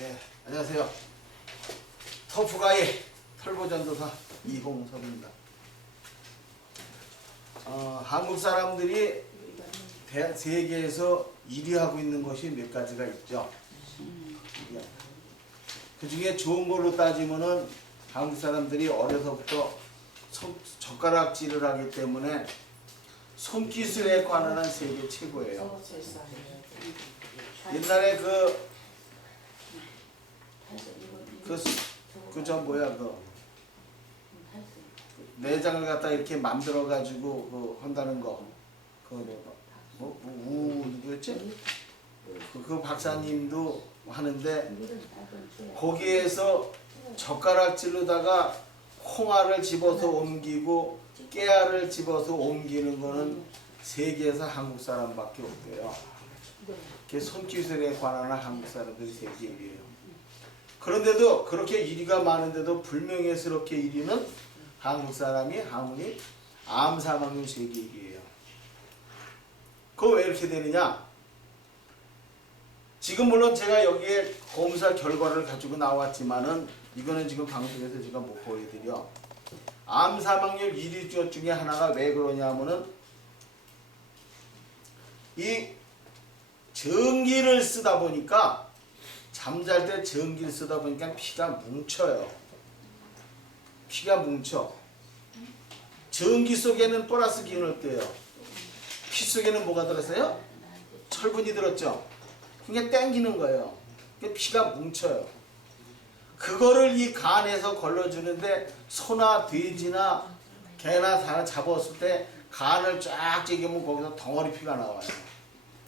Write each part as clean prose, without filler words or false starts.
네, 안녕하세요. 터프가이 털보전도사 이홍섭입니다. 한국 사람들이 세계에서 1위 하고 있는 것이 몇 가지가 있죠. 그 중에 좋은 걸로 따지면은 한국 사람들이 어려서부터 젓가락질을 하기 때문에 손기술에 관한 세계 최고예요. 옛날에 내장을 갖다 이렇게 만들어 가지고 한다는 거, 누구였지? 그 박사님도 하는데 거기에서 젓가락질로다가 콩알을 집어서 ом기고 깨알을 집어서 ом기는 거는 세계에서 한국 사람밖에 없대요. 그게 손기술에 관한 한국 사람들이 세계 1위예요. 그런데도 그렇게 1위가 많은데도 불명예스럽게 1위는 한국 사람이 암 사망률 세계 1위예요. 그거 왜 이렇게 되느냐? 지금 물론 제가 여기에 검사 결과를 가지고 나왔지만은 이거는 지금 방송에서 제가 못 보여드려. 암 사망률 1위 중에 하나가 왜 그러냐면은 이 전기를 쓰다 보니까 잠잘 때 전기를 쓰다 보니까 피가 뭉쳐요. 피가 뭉쳐. 전기 속에는 플러스 기운을 떼요. 피 속에는 뭐가 들었어요? 철분이 들었죠. 그게 땡기는 거예요. 피가 뭉쳐요. 그거를 이 간에서 걸러주는데 소나 돼지나 개나 사나 잡았을 때 간을 쫙 찌기면 거기서 덩어리 피가 나와요.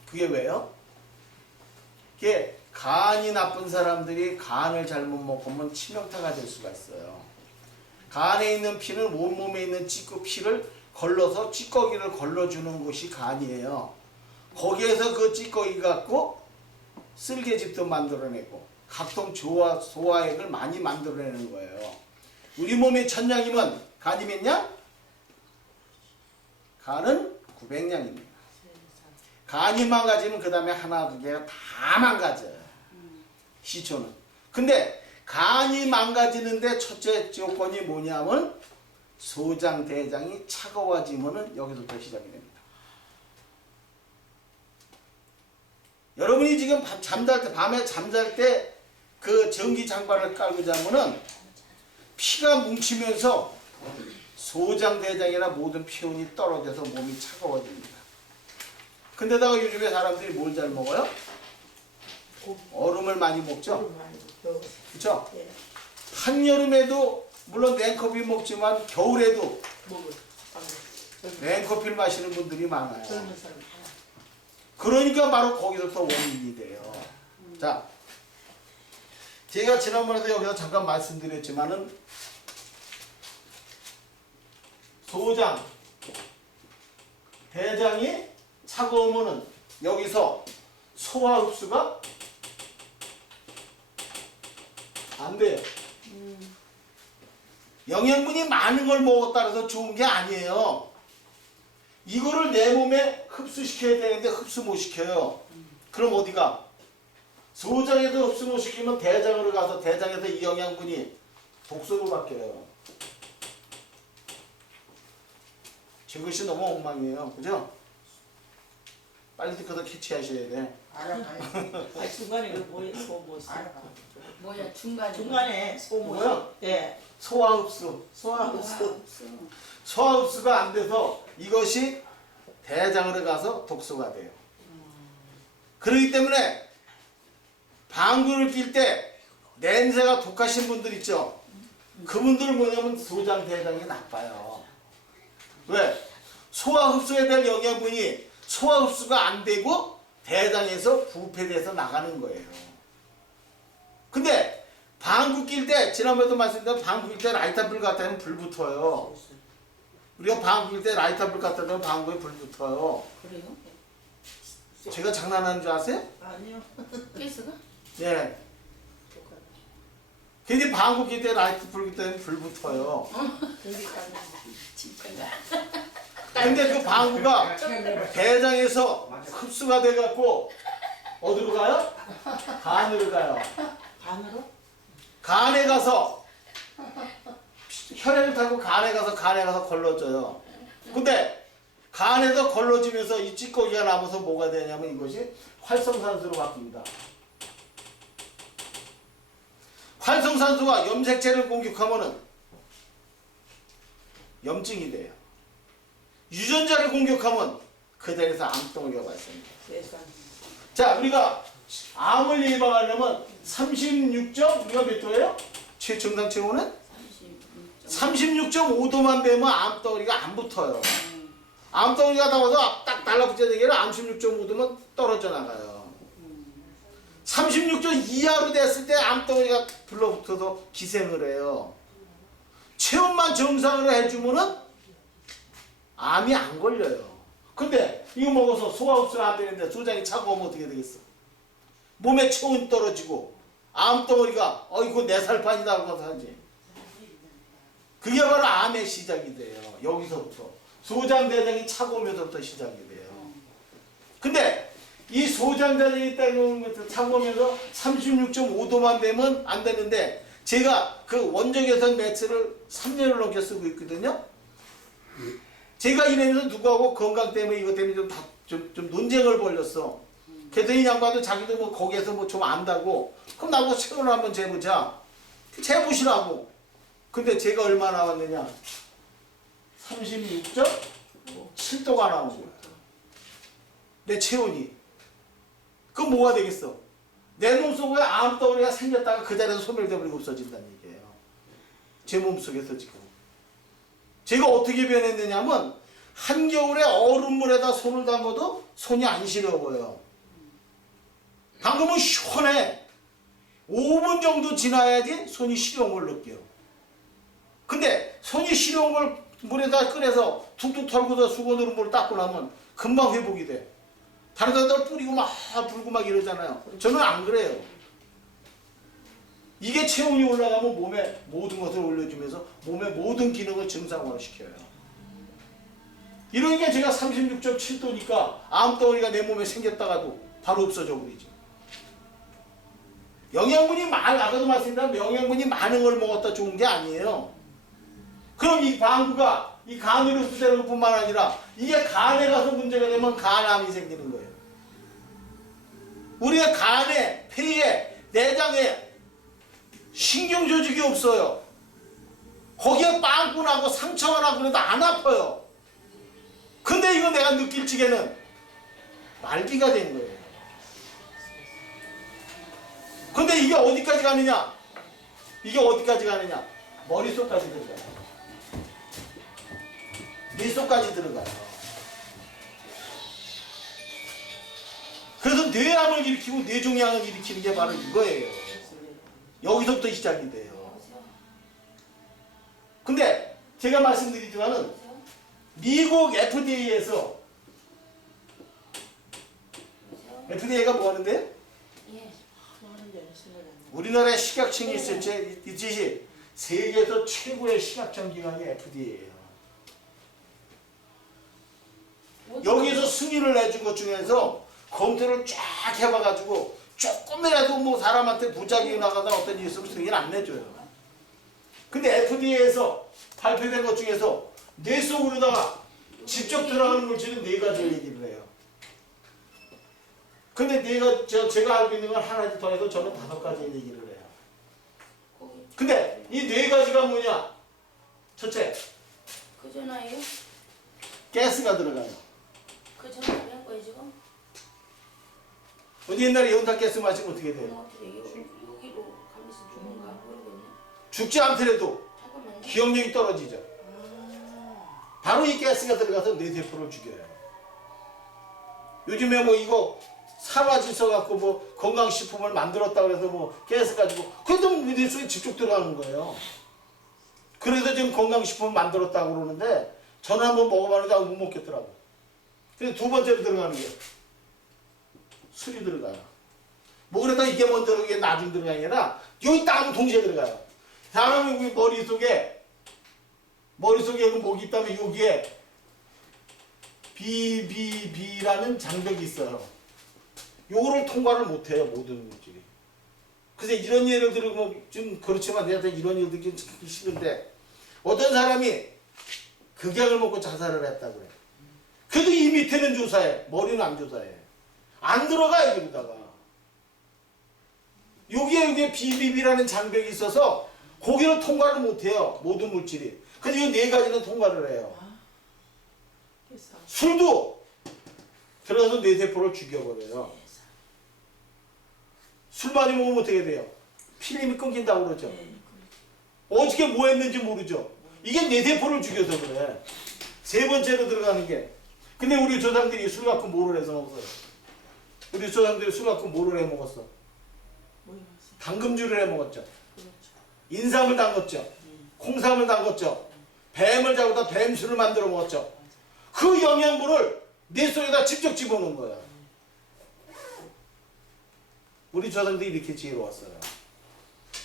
그게 왜요? 그게 간이 나쁜 사람들이 간을 잘못 먹으면 치명타가 될 수가 있어요. 간에 있는 피는 온몸에 있는 피를 걸러서 찌꺼기를 걸러주는 것이 간이에요. 거기에서 그 찌꺼기 갖고 쓸개집도 만들어내고 각종 소화액을 많이 만들어내는 거예요. 우리 몸의 천냥이면 간이 몇 냥? 간은 900냥입니다. 간이 망가지면 그 다음에 하나 두 개가 다 망가져요. 시초는. 근데 간이 망가지는데 첫째 조건이 뭐냐면 소장, 대장이 차가워지면은 여기서부터 시작이 됩니다. 여러분이 지금 밤에 잠잘 때 그 전기 장판을 깔고 자면은 피가 뭉치면서 소장, 대장이나 모든 피온이 떨어져서 몸이 차가워집니다. 근데다가 요즘에 사람들이 뭘 잘 먹어요? 얼음을 많이 먹죠? 그쵸? 한여름에도 물론 냉커피 먹지만 겨울에도 냉커피를 마시는 분들이 많아요. 그러니까 바로 거기서부터 원인이 돼요. 자, 제가 지난번에도 여기서 잠깐 말씀드렸지만은 소장, 대장이 차가우면은 여기서 소화 흡수가 안 돼요. 영양분이 많은 걸 먹었다 해서 좋은 게 아니에요. 이거를 내 몸에 흡수시켜야 되는데 흡수 못 시켜요. 그럼 어디가? 소장에도 흡수 못 시키면 대장으로 가서 대장에서 이 영양분이 독소로 바뀌어요. 저것이 너무 엉망이에요. 그죠? 빨리 그거 캐치하셔야 돼. 알아봐요. 중간에 그 뭐야 소모시. 뭐야 중간에 중간에 소모시. 뭐야? 예. 소화 흡수. 소화 흡수. 소화 흡수가 안 돼서 이것이 대장으로 가서 독소가 돼요. 그렇기 때문에 방구를 낄 때 냄새가 독하신 분들 있죠? 그분들은 뭐냐면 소장, 대장이 나빠요. 왜? 소화 흡수에 대한 영양분이 소화 흡수가 안 되고 대장에서 부패돼서 나가는 거예요. 근데 방구 낄 때, 지난번에도 말씀드렸는데 방구 낄 때 라이터불 갖다 대면 불 붙어요. 우리가 방구 낄 때 라이터불 갖다 대면 방구에 불 붙어요. 그래요? 제가 장난하는 줄 아세요? 아니요. 가스가? 예. 근데 방구 낄 때 라이터불 낄 때는 불 붙어요. 진짜가. 근데 그 방구가 대장에서 흡수가 돼갖고 어디로 가요? 간으로 가요. 간으로? 간에 가서 혈액을 타고 간에 가서 걸러져요. 근데 간에서 걸러지면서 이 찌꺼기가 남아서 뭐가 되냐면 이것이 활성산소로 바뀝니다. 활성산소가 염색체를 공격하면은 염증이 돼요. 유전자를 공격하면 그 자리에서 암덩어리가 발생합니다. 세상. 자, 우리가 암을 예방하려면 36점, 우리가 몇 도예요? 최정상 체온은? 36.5도만 되면 암덩어리가 안 붙어요. 암덩어리가 나와서 딱 달라붙어야 되기는 36.5도면 떨어져 나가요. 36도 이하로 됐을 때 암덩어리가 불러붙어서 기생을 해요. 체온만 정상으로 해주면은 암이 안 걸려요. 근데 이거 먹어서 소화 흡수가 안 되는데 소장이 차가우면 어떻게 되겠어? 몸에 체온이 떨어지고 암덩어리가 이거 내 살판이다 하고 하지. 그게 바로 암의 시작이 돼요. 여기서부터. 소장대장이 차가우면서부터 시작이 돼요. 근데 이 소장대장이 차가우면서 36.5도만 되면 안 되는데 제가 그 원적외선 매트를 3년을 넘게 쓰고 있거든요. 제가 이러면서 누구하고 건강 때문에 이것 때문에 좀 논쟁을 벌였어. 그래서 이 양반도 자기도 뭐 거기에서 뭐 좀 안다고. 그럼 나보고 체온을 한번 재보자. 재보시라고. 근데 제가 얼마 나왔느냐? 36.7도가 나온 거야. 내 체온이. 그럼 뭐가 되겠어? 내 몸속에 암덩어리가 생겼다가 그 자리에서 소멸되어버리고 없어진다는 얘기예요. 제 몸속에서 지금. 제가 어떻게 변했느냐면 한겨울에 얼음물에다 손을 담궈도 손이 안 시려워요. 담그면 시원해. 5분 정도 지나야지 손이 시려운 걸 느껴요. 근데 손이 시려운 걸 물에다 꺼내서 툭툭 털고서 수건으로 물을 닦고 나면 금방 회복이 돼. 다른 사람들 뿌리고 막 불고 막 이러잖아요. 저는 안 그래요. 이게 체온이 올라가면 몸에 모든 것을 올려주면서 몸의 모든 기능을 정상화시켜요. 이러니까 제가 36.7도니까 암덩어리가 내 몸에 생겼다가도 바로 없어져 버리죠. 아까도 말씀드렸지만 영양분이 많은 걸 먹었다 좋은 게 아니에요. 그럼 이 방구가 이 간으로 흡수되는 것뿐만 아니라 이게 간에 가서 문제가 되면 간암이 생기는 거예요. 우리가 간에, 폐에, 내장에 신경 조직이 없어요. 거기에 빵꾸 나고 상처가 나고 그래도 안 아파요. 근데 이거 내가 느낄 적에는 말기가 된 거예요. 근데 이게 어디까지 가느냐? 이게 어디까지 가느냐? 머릿속까지 들어가요. 뇌속까지 들어가요. 그래서 뇌암을 일으키고 뇌종양을 일으키는 게 바로 이거예요. 여기서부터 시작이 돼요. 근데 제가 말씀드리지만은 미국 FDA에서 FDA가 뭐 하는데? 우리나라에 식약청이 있을 때 있듯이 세계에서 최고의 식약청 기관이 FDA예요. 여기에서 승인을 내준 것 중에서 검토를 쫙 해봐가지고 조금이라도 뭐 사람한테 부작용이 나가다 어떤 일이 있으면 승인 안 내줘요. 근데 FDA에서 발표된 것 중에서 뇌 속으로다가 직접 들어가는 물질은 4가지를 얘기를 해요. 근데 제가 알고 있는 건 하나 더해서 저는 5가지 얘기를 해요. 근데 이 4가지가 뭐냐? 첫째, 그 전화예요? 가스가 들어가요. 그 전화를 한 거예요 지금? 어디 옛날에 연탄가스 마시면 어떻게 돼요? 어떻게 여기로 가면서 죽는가 모르겠네. 죽지 않더라도 잠깐만요. 기억력이 떨어지죠. 바로 이 가스가 들어가서 뇌세포를 죽여요. 요즘에 뭐 이거 사과질 써갖고 뭐 건강식품을 만들었다 그래서 뭐 가스 가지고 그래도 뇌 속에 직접 들어가는 거예요. 그래서 지금 건강식품을 만들었다고 그러는데 저는 한번 먹어봤는데 못 먹겠더라고. 그래서 2번째로 들어가는 게 술이 들어가요. 뭐 그래도 이게 먼저 이게 나중 들어가는 게 아니라 여기 딱 동시에 들어가요. 사람이 머릿속에 목이 있다면 여기에 BBB라는 장벽이 있어요. 요거를 통과를 못해요 모든 물질이. 그래서 이런 예를 들으면 좀 그렇지만 내가 이런 예를 들기 좀 싫은데 어떤 사람이 극약을 먹고 자살을 했다고 그래. 그래도 이 밑에는 조사해. 머리는 안 조사해. 안 들어가 여기다가. 여기에 BBB라는 장벽이 있어서 거기를 통과를 못해요. 모든 물질이. 근데 이 네 가지는 통과를 해요. 그래서 술도 들어가서 뇌세포를 죽여버려요. 술 많이 먹으면 어떻게 돼요? 필름이 끊긴다고 그러죠. 네, 어떻게 뭐 했는지 모르죠. 이게 뇌세포를 죽여서 그래. 세 번째로 들어가는 게. 근데 우리 조상들이 술 갖고 뭐를 해서 먹었어요? 우리 조상들이 술 갖고 뭐를 해 먹었어? 뭐 이러지? 당금주를 해 먹었죠. 그렇죠. 인삼을 담궜죠. 콩삼을 담궜죠. 뱀을 잡아다 뱀술을 만들어 먹었죠. 그 영양분을 내 속에다 직접 집어넣은 거야. 우리 조상들이 이렇게 지혜로웠어요.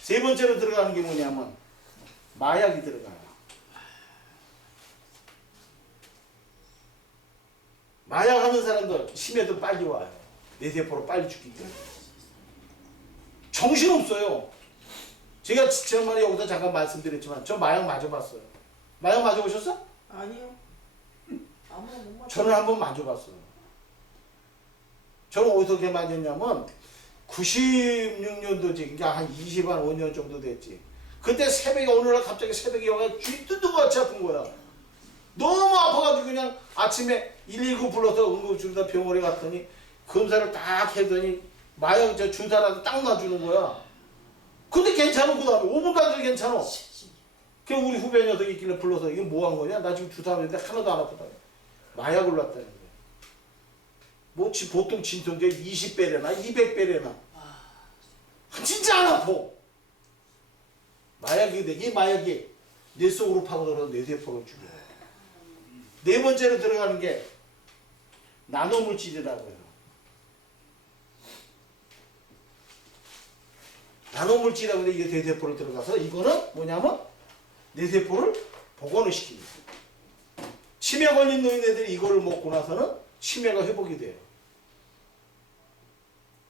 세 번째로 들어가는 게 뭐냐면 마약이 들어가요. 마약하는 사람들 심해도 빨리 와요. 뇌세포로 빨리 죽기 때문에. 정신없어요. 제가 지난번에 여기서 잠깐 말씀드렸지만 저 마약 맞아봤어요. 마약 맞아보셨어? 아니요. 아무나 못 맞춰. 저는 한번 맞아봤어요. 저는 어디서 그렇게 맞았냐면 96년도지, 그러니까 한 25년 정도 됐지. 그때 새벽에 어느 날 갑자기 새벽에 와서 쥐 뜯는 것 같이 아픈 거야. 너무 아파가지고 그냥 아침에 119 불러서 응급실에다 병원에 갔더니 검사를 딱 했더니 마약 주사라도 딱 놔주는 거야. 근데 괜찮은 그 다음에 5분까지 괜찮아. 그 우리 후배 녀석이 있길래 불러서 이게 뭐 한 거냐? 나 지금 주사 맞는데 하나도 안 아프다. 마약을 놨다는 거야. 뭐 보통 진통제 20배래나 200배래나. 진짜 안 아파. 마약이 돼. 이 마약이 뇌 속으로 파고들어서 뇌세포를 죽여. 네 번째로 들어가는 게 나노물질이라고 해요. 나노물질이라고 해서 이게 뇌세포를 들어가서 이거는 뭐냐면 뇌세포를 복원을 시킵니다. 치매 걸린 노인네들이 이거를 먹고 나서는 치매가 회복이 돼요.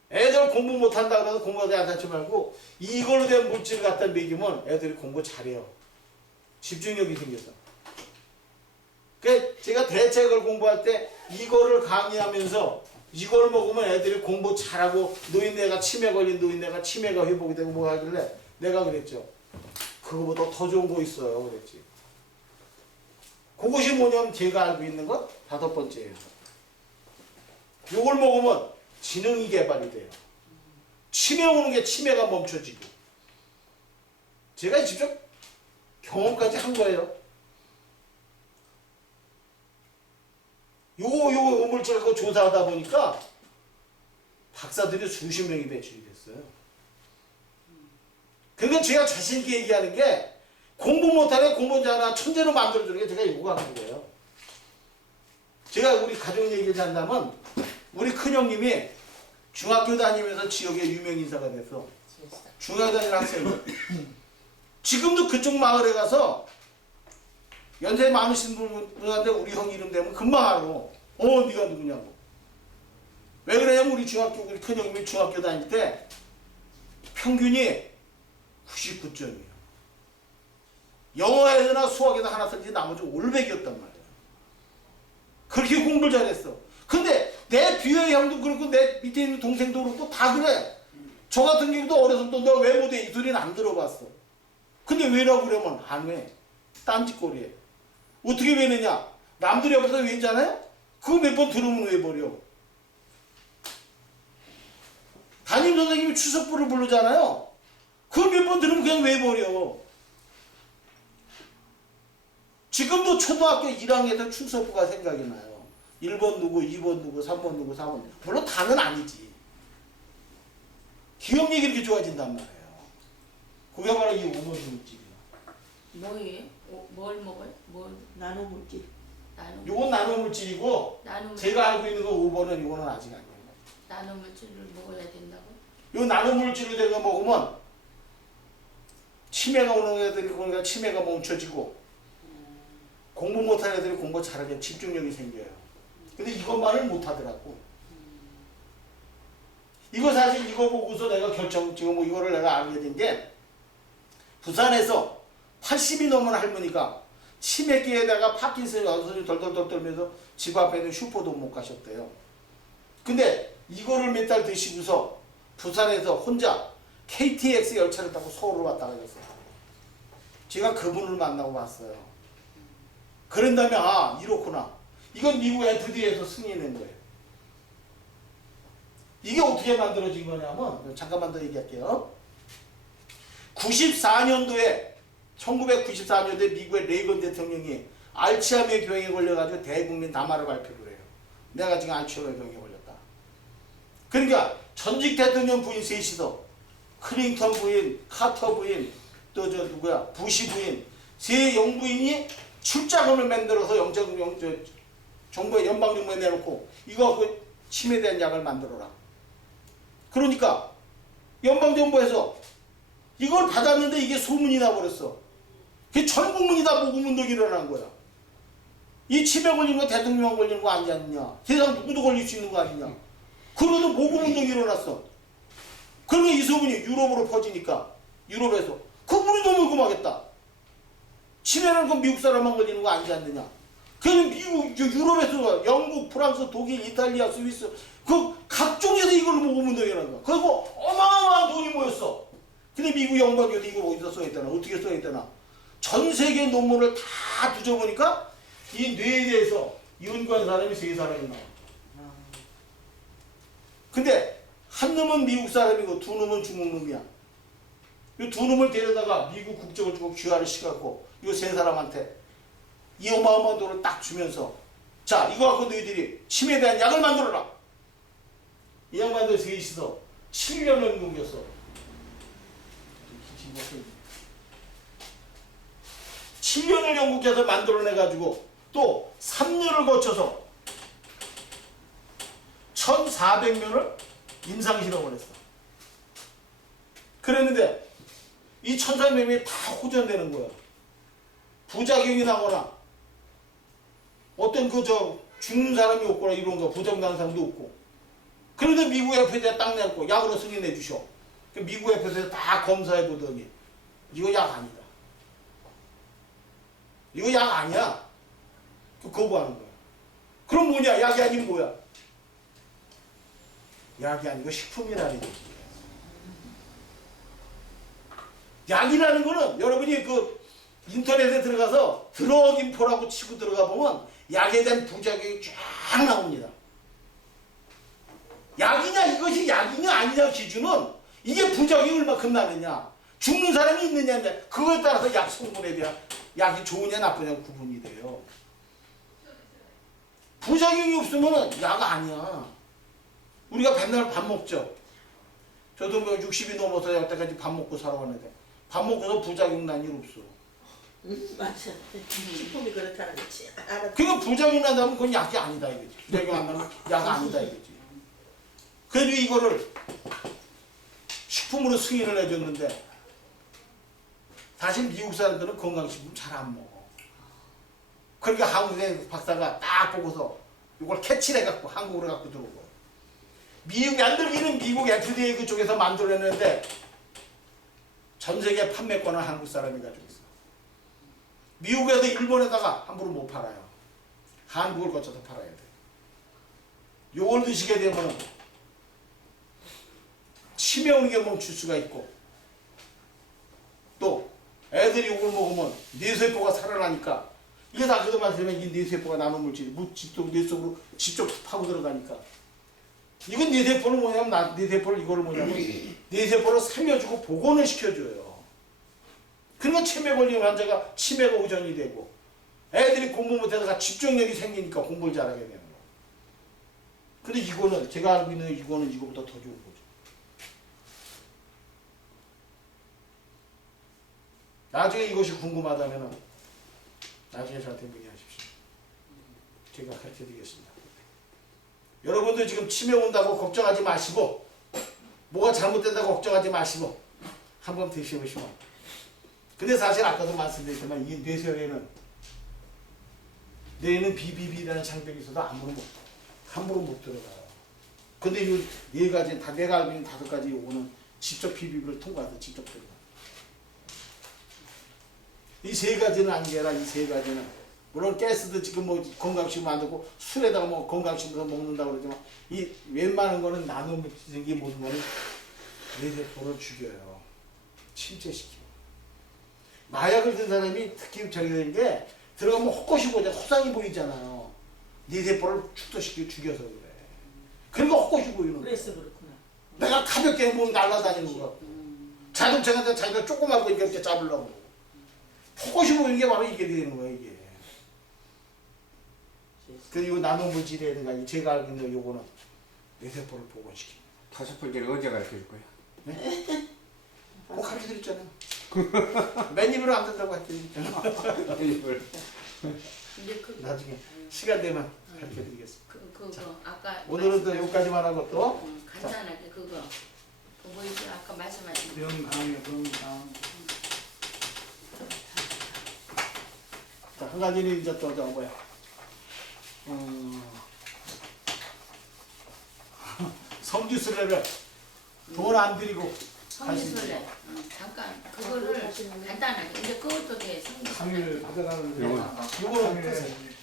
애들 공부 못한다 그래서 공부하지 않지 말고 이걸로 된 물질을 갖다 먹이면 애들이 공부 잘해요. 집중력이 생겨서. 그러니까 제가 대책을 공부할 때 이거를 강의하면서 이걸 먹으면 애들이 공부 잘하고 노인네가 치매 걸린 노인네가 치매가 회복이 되고 뭐 하길래 내가 그랬죠. 그거보다 더 좋은 거 있어요. 그랬지. 그것이 뭐냐면 제가 알고 있는 것 다섯 번째예요. 요걸 먹으면 지능이 개발이 돼요. 치매 오는 게 치매가 멈춰지고. 제가 직접 경험까지 한 거예요. 요 우물질 갖고 조사하다 보니까 박사들이 수십 명이 배출이 됐어요. 그러니까 제가 자신있게 얘기하는 게 공부 못하는 공부 잘하는 천재로 만들어주는 게 제가 이거 하는 거예요. 제가 우리 가족 얘기를 한다면 우리 큰형님이 중학교 다니면서 지역의 유명 인사가 돼서 중학교 다니는 학생들 지금도 그쪽 마을에 가서 연세 많으신 분한테 우리 형 이름 되면 금방 알아. 네가 누구냐고. 왜 그러냐면 우리 큰형님이 중학교 다닐 때 평균이 99점이에요. 영어에서나 수학에서 하나 썼지 나머지 올백이었단 말이야. 그렇게 공부를 잘했어. 근데 내 비회 형도 그렇고 내 밑에 있는 동생도 그렇고 다 그래. 저 같은 경우도 어렸을 때 너 왜 못해? 이 소리는 안 들어봤어. 근데 왜라고 그러면 안 왜. 딴짓거리에. 어떻게 외느냐? 남들이 옆에서 외잖아요? 그거 몇 번 들으면 외버려. 담임 선생님이 추석부를 부르잖아요? 그거 몇 번 들으면 그냥 외버려. 지금도 초등학교 1학년에서 추석부가 생각이 나요. 1번 누구, 2번 누구, 3번 누구, 4번 누구. 물론 다는 아니지. 기억력이 이렇게 좋아진단 말이에요. 그게 바로 이 오몬물질이야. 뭐예요? 뭘 먹어요? 뭘 나노물질. 나눔? 요건 나노물질이고 제가 알고 있는 거 5번은 이거는 아직 아니에요. 나눔물질을 먹어야 된다고? 요 나노물질로 된 거 먹으면 치매가 오는 애들이 그러니까 치매가 멈춰지고 공부 못하는 애들이 공부 잘하게 집중력이 생겨요. 근데 이것만을 못하더라고. 이거 사실 이거 보고서 내가 지금 뭐 이거를 내가 알게 된 게 부산에서 80이 넘은 할머니가 치매기에다가 파킨슨이 어선이 덜덜덜 떨면서 집 앞에 있는 슈퍼도 못 가셨대요. 근데 이거를 몇 달 드시고서 부산에서 혼자 KTX 열차를 타고 서울로 왔다 가셨어요. 제가 그분을 만나고 봤어요. 그런 다음에 아 이렇구나. 이건 미국 FDA에서 승인된 거예요. 이게 어떻게 만들어진 거냐면 잠깐만 더 얘기할게요. 94년도에 1994년도에 미국의 레이건 대통령이 알츠하이머 병에 걸려가지고 대국민 담화를 발표를 해요. 내가 지금 알츠하이머 병에 걸렸다. 그러니까 전직 대통령 부인 셋이서 클린턴 부인, 카터 부인, 또 저 누구야 부시 부인 세 영부인이 출자금을 만들어서 정부의 연방정부에 내놓고 이거 갖고 치매에 대한 약을 만들어라. 그러니까 연방정부에서 이걸 받았는데 이게 소문이 나버렸어. 그게 전 국민이 다 모금운동이 일어난 거야. 이 치매 걸리는 거 대통령 걸리는 거 아니지 않느냐. 세상 누구도 걸릴 수 있는 거 아니냐. 그러고도 모금운동이 일어났어. 그러면 이 소문이 유럽으로 퍼지니까 유럽에서 우리도 모금하겠다. 치매는 그 미국 사람만 걸리는 거 아니지 않느냐. 그래서 미국, 유럽에서 영국, 프랑스, 독일, 이탈리아, 스위스 그 각종에서 이걸 모금운동이 일어난 거야. 그리고 어마어마한 돈이 모였어. 근데 미국 연방교도 이걸 어디서 써있다나 어떻게 써있다나 전 세계 논문을 다 뒤져보니까 이 뇌에 대해서 연구한 사람이 3사람이 나와. 근데 한 놈은 미국 사람이고 두 놈은 중국 놈이야. 이 두 놈을 데려다가 미국 국적을 주고 귀화를 시켜갖고 이 3사람한테 이 어마어마한 돈을 딱 주면서 자 이거 갖고 너희들이 치매에 대한 약을 만들어라. 이 양반들 셋이서 7년을 묵였어. 7년을 영국에서 만들어내가지고 또 3년을 거쳐서 1400명을 임상실험을 했어. 그랬는데 이 1400명이 다 호전되는 거야. 부작용이 나거나 어떤 죽는 사람이 없거나 이런 거 부정강상도 없고. 그런데 미국 FDA에 딱 내놓고 약으로 승인해 주셔. 미국 FDA에서 다 검사해 보더니 이거 약 아니다. 이거 약 아니야. 거부하는 거야. 그럼 뭐냐? 약이 아니면 뭐야? 약이 아니고 식품이라는 얘기야. 약이라는 거는 여러분이 그 인터넷에 들어가서 드럭 인포라고 치고 들어가 보면 약에 대한 부작용이 쫙 나옵니다. 약이냐 이것이 약이냐 아니냐 기준은 이게 부작용이 얼마큼 나느냐 죽는 사람이 있느냐 그거에 따라서 약 성분에 대한 약이 좋으냐 나쁘냐 구분이 돼요. 부작용이 없으면 약 아니야. 우리가 맨날 밥 먹죠. 저도 뭐 60이 넘어서 여태까지 밥 먹고 살아왔는데 밥 먹고서 부작용 난 일 없어. 맞아. 식품이 그렇다는 거지. 알아. 그러니까 부작용 난다면 그건 약이 아니다 이거지. 부작용 안 나면 약 아니다 이거지. 그래도 이거를 식품으로 승인을 해줬는데 사실 미국 사람들은 건강식품 잘 안 먹어. 그러니까 한국의 박사가 딱 보고서 이걸 캐치를 해갖고 한국으로 갖고 들어오고 미국 만들기는 미국 FDA 그쪽에서 만들어냈는데 전 세계 판매권은 한국 사람이 가지고 있어. 미국에서 일본에다가 함부로 못 팔아요. 한국을 거쳐서 팔아야 돼. 요걸 드시게 되면 치매 오는 게 멈출 수가 있고 또 애들이 이걸 먹으면 뇌세포가 살아나니까 이게 다 그도 말씀하면 이 뇌세포가 나노물질이 뇌속으로 직접 파고 들어가니까 이건 뇌세포는 뭐냐면 뇌세포를 이거를 뭐냐면 뇌세포를 살려주고 복원을 시켜줘요. 그러니까 치매 걸린 환자가 치매가 호전이 되고 애들이 공부 못해서 집중력이 생기니까 공부를 잘하게 되는 거예요. 근데 이거는 제가 알고 있는 이거는 이거보다 더 좋은 거죠. 나중에 이것이 궁금하다면 나중에 저한테 문의하십시오. 제가 가르쳐드리겠습니다. 여러분들 지금 치매 온다고 걱정하지 마시고 뭐가 잘못된다고 걱정하지 마시고 한번 드셔보시면 근데 사실 아까도 말씀드렸지만 이 뇌세포에는 뇌에는 BBB라는 장벽이 있어서 함부로 못 들어가요. 근데 이 네 가지 다 내가 알고 있는 5가지 요거는 직접 비비기를 통과해서 직접 들어가. 이 3가지는 아니라 이 3가지는 물론 가스도 지금 뭐 건강식 만들고 술에다가 뭐 건강식으로 먹는다고 그러지만 이 웬만한 거는 나눔이 모든 거는 뇌세포를 죽여요. 침체시키고. 마약을 든 사람이 특히 저기 되는 게 들어가면 헛것이 보자 허상이 보이잖아요. 뇌세포를 축소시키고 죽여서 그래. 그러니까 헛것이 보이는 거야. 그래서 그렇구나. 내가 가볍게 몸 날아다니는 거. 자동차가 자기가 조그맣고 이렇게 잡으려고. 헛것이 보이는 게 바로 이게 되는 거야 이게. 그리고 나노물질이라든가 제가 알고 있는 요거는 뇌세포를 복원시킵니다. 5번째는 언제 가르쳐줄 거야? 네? 가르쳐 드렸잖아요. 맨 입으로 안 된다고 가르쳐 드렸잖아요. 이걸 근데 그 나중에 시간 되면 가르쳐 드리겠습니다. 그거 아까 오늘은 또 여기까지만 하고 또 간단하게 그거 뭐지 아까 말씀하신 거. 명강이요 명강. 자, 한 가지는 이제 또 저 뭐야 성지순례를 돈 안 들이고 성지순례. 잠깐 그거를 간단하게. 근데 그것도 돼. 성지순례. 강의를 받아가는 요건 요거는